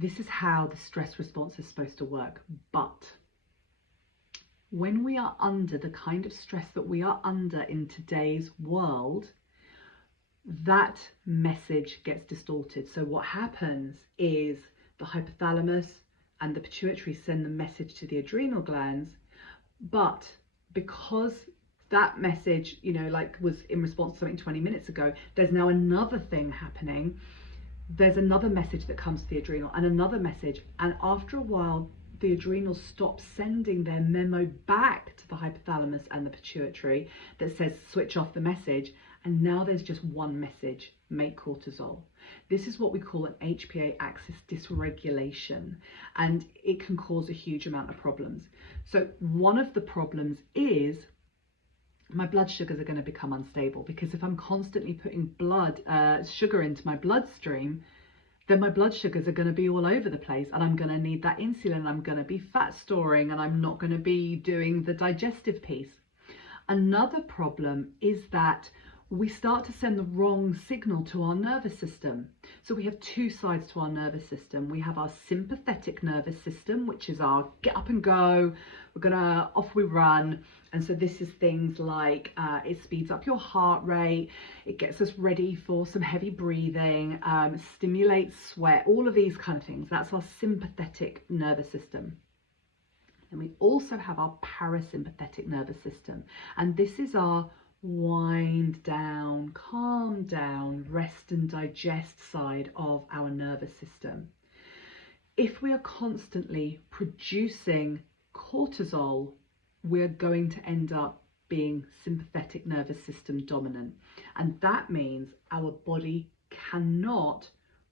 This is how the stress response is supposed to work. But when we are under the kind of stress that we are under in today's world, that message gets distorted. So what happens is the hypothalamus and the pituitary send the message to the adrenal glands, but because that message, you know, like was in response to something 20 minutes ago, there's now another thing happening. There's another message that comes to the adrenal and another message, and after a while the adrenals stop sending their memo back to the hypothalamus and the pituitary that says switch off the message, and now there's just one message: make cortisol. This is what we call an HPA axis dysregulation, and it can cause a huge amount of problems. So one of the problems is my blood sugars are going to become unstable, because if I'm constantly putting sugar into my bloodstream, then my blood sugars are going to be all over the place, and I'm going to need that insulin, I'm going to be fat storing, and I'm not going to be doing the digestive piece. Another problem is that we start to send the wrong signal to our nervous system. So we have two sides to our nervous system. We have our sympathetic nervous system, which is our get up and go, off we run. And so this is things like it speeds up your heart rate, it gets us ready for some heavy breathing, stimulates sweat, all of these kind of things. That's our sympathetic nervous system. And we also have our parasympathetic nervous system, and this is our wind down, calm down, rest and digest side of our nervous system. If we are constantly producing cortisol, we're going to end up being sympathetic nervous system dominant, and that means our body cannot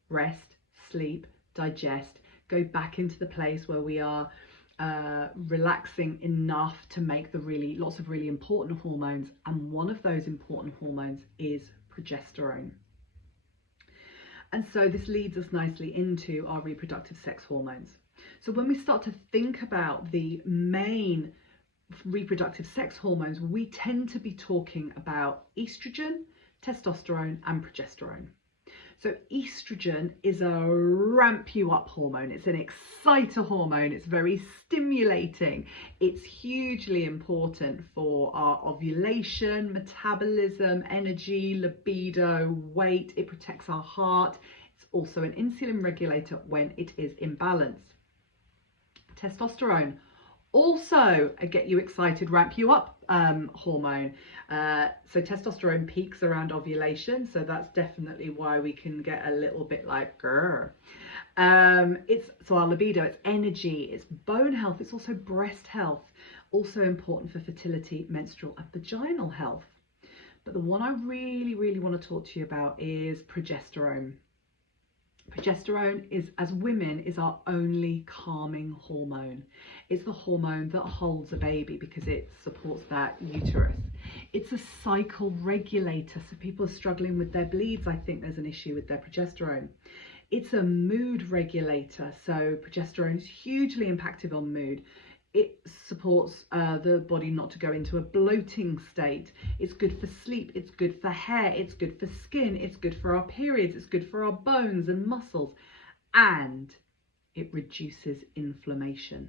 rest, sleep, digest, go back into the place where we are relaxing enough to make the lots of really important hormones, and one of those important hormones is progesterone. And so this leads us nicely into our reproductive sex hormones. So when we start to think about the main reproductive sex hormones, we tend to be talking about estrogen, testosterone, and progesterone. So estrogen is a ramp you up hormone. It's an exciter hormone. It's very stimulating. It's hugely important for our ovulation, metabolism, energy, libido, weight. It protects our heart. It's also an insulin regulator when it is imbalanced. Testosterone, also a get you excited, ramp you up hormone. So testosterone peaks around ovulation, so that's definitely why we can get a little bit like grr. It's so our libido, it's energy, it's bone health, it's also breast health, also important for fertility, menstrual and vaginal health. But the one I really want to talk to you about is progesterone. Progesterone is, as women, is our only calming hormone. It's the hormone that holds a baby because it supports that uterus. It's a cycle regulator. So people are struggling with their bleeds, I think there's an issue with their progesterone. It's a mood regulator. So progesterone is hugely impacted on mood. It supports the body not to go into a bloating state. It's good for sleep, it's good for hair, it's good for skin, it's good for our periods, it's good for our bones and muscles, and it reduces inflammation.